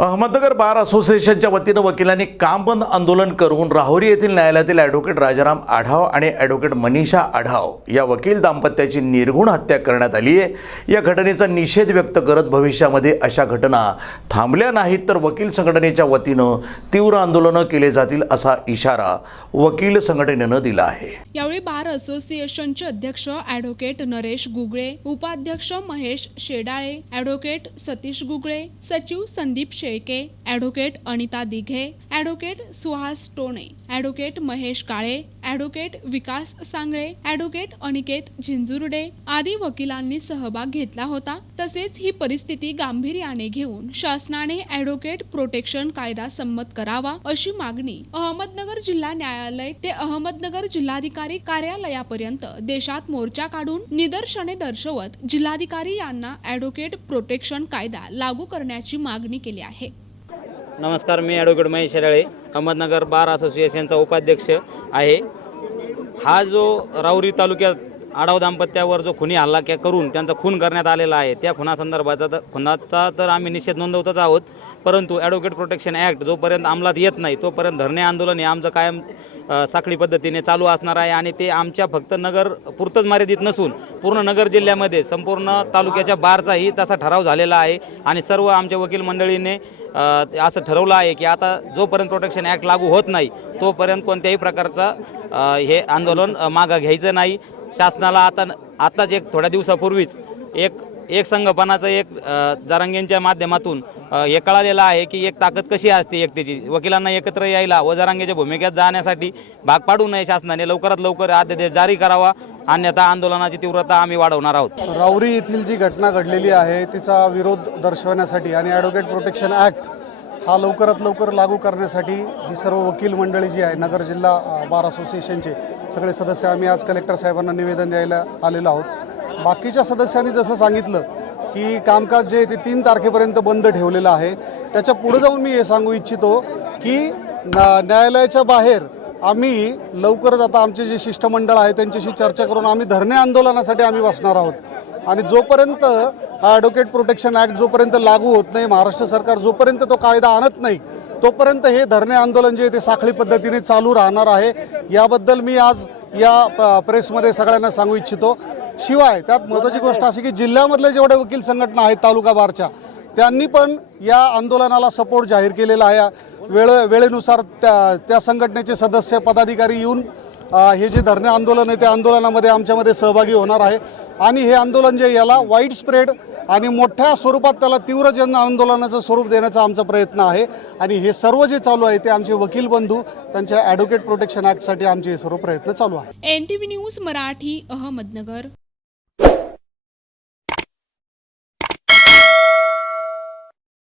अहमदनगर बार असोसिएशनच्या वतीनं वकिलांनी कामबंद आंदोलन करून राहुरी येथील न्यायालयातील ॲडव्होकेट राजाराम आढाव आणि ॲडव्होकेट मनीषा आढाव या वकील दाम्पत्याची निर्घुण हत्या करण्यात आली आहे. या घटनेचा निषेध व्यक्त करत भविष्यामध्ये अशा घटना थांबल्या नाहीत तर वकील संघटनेच्या वतीनं तीव्र आंदोलनं केले जातील असा इशारा वकील संघटनेनं दिला आहे. यावेळी बार असोसिएशनचे अध्यक्ष ॲडव्होकेट नरेश गुगळे उपाध्यक्ष महेश शेडाळे ॲडव्होकेट सतीश गुगळे सचिव Sandeep Shelke advocate Anita Dighe advocate Suhas Tone advocate Mahesh Kale advocate Vikas Sangle advocate Aniket Zinjurde आदी वकिलांनी सहभाग घेतला होता. तसेच ही परिस्थिती गांभीर्याने घेऊन शासनाने ॲडव्होकेट प्रोटेक्शन कायदा संमत करावा अशी मागणी अहमदनगर जिल्हा न्यायालय ते अहमदनगर जिल्हाधिकारी कार्यालयापर्यंत देशात मोर्चा काढून निदर्शने दर्शवत जिल्हाधिकारी यांना ॲडव्होकेट प्रोटेक्शन कायदा लागू करण्याची मागणी केली आहे. नमस्कार मी ॲडव्होकेट महेश शेराळे अहमदनगर बार असोसिएशनचा उपाध्यक्ष आहे. हा जो राऊरी तालुक्यात आडाव दाम्पत्यावर जो खुनी हल्ला के करून त्यांचा खून करण्यात आलेला आहे त्या खुनासंदर्भाचा तर खुनाचा तर आम्ही निषेध नोंदवतच आहोत. परंतु ॲडव्होकेट प्रोटेक्शन ॲक्ट जोपर्यंत अंमलात येत नाही तोपर्यंत धरणे आंदोलन हे आमचं कायम साखळी पद्धतीने चालू असणार आहे आणि ते आमच्या फक्त नगर पुरतंच मर्यादित नसून पूर्ण नगर जिल्ह्यामध्ये संपूर्ण तालुक्याच्या बारचाही तसा ठराव झालेला आहे आणि सर्व आमच्या वकील मंडळीने असं ठरवलं आहे की आता जोपर्यंत प्रोटेक्शन ॲक्ट लागू होत नाही तोपर्यंत कोणत्याही प्रकारचा हे आंदोलन मागं घ्यायचं नाही. शासनाला आता आत्ताच एक थोड्या दिवसापूर्वीच एक एक संघपणाचं एक जरांगेंच्या माध्यमातून हे कळालेलं आहे की एक ताकद कशी असते एकतेची? वकिलांना एकत्र यायला व जरांगेच्या भूमिकेत जाण्यासाठी भाग पाडू नये शासनाने. लवकरात लवकर अध्यादेश जारी करावा. अन्यथा आंदोलनाची तीव्रता आम्ही वाढवणार आहोत. राऊरी येथील जी घटना घडलेली आहे तिचा विरोध दर्शवण्यासाठी आणि ॲडव्होकेट प्रोटेक्शन ॲक्ट हा लवकरात लवकर लागू करण्यासाठी ही सर्व वकील मंडळी जी आहे नगर जिल्हा बार असोसिएशनचे सगळे सदस्य आम्ही आज कलेक्टर साहेबांना निवेदन द्यायला आलेलो आहोत. बाकीच्या सदस्यांनी जसं सांगितलं की कामकाज जे ते तीन तारखेपर्यंत बंद ठेवलेलं आहे. त्याच्या पुढे जाऊन मी हे सांगू इच्छितो की न्यायालयाच्या बाहेर आम्ही लवकरच आता आमचे जे शिष्टमंडळ आहे त्यांच्याशी चर्चा करून आम्ही धरणे आंदोलनासाठी आम्ही बसणार आहोत. आणि जोपर्यंत हा ॲडव्होकेट प्रोटेक्शन ॲक्ट जोपर्यंत लागू होत नाही महाराष्ट्र सरकार जोपर्यंत तो कायदा आणत नाही तोपर्यंत हे धरणे आंदोलन जे आहे ते साखळी पद्धतीने चालू राहणार आहे. याबद्दल मी आज या प- प्रेसमध्ये सगळ्यांना सांगू इच्छितो. शिवाय त्यात महत्त्वाची गोष्ट अशी की जिल्ह्यामधले जेवढे वकील संघटना आहेत तालुका बारच्या त्यांनी पण या आंदोलनाला सपोर्ट जाहीर केलेला आहे. वेळ वेळेनुसार त्या त्या संघटनेचे सदस्य पदाधिकारी येऊन हे जे धरणे आंदोलन आहे त्या आंदोलनामध्ये आमच्यामध्ये सहभागी होणार आहे. आणि हे आंदोलन जे याला वाईड स्प्रेड आणि मोठ्या स्वरूपात त्याला तीव्र जन आंदोलनाचं स्वरूप देण्याचा आमचा प्रयत्न आहे. आणि हे सर्व जे चालू आहे ते आमचे वकील बंधू त्यांच्या ॲडव्होकेट प्रोटेक्शन ॲक्टसाठी आमचे हे सर्व प्रयत्न चालू आहे N T V news Marathi Ahmednagar.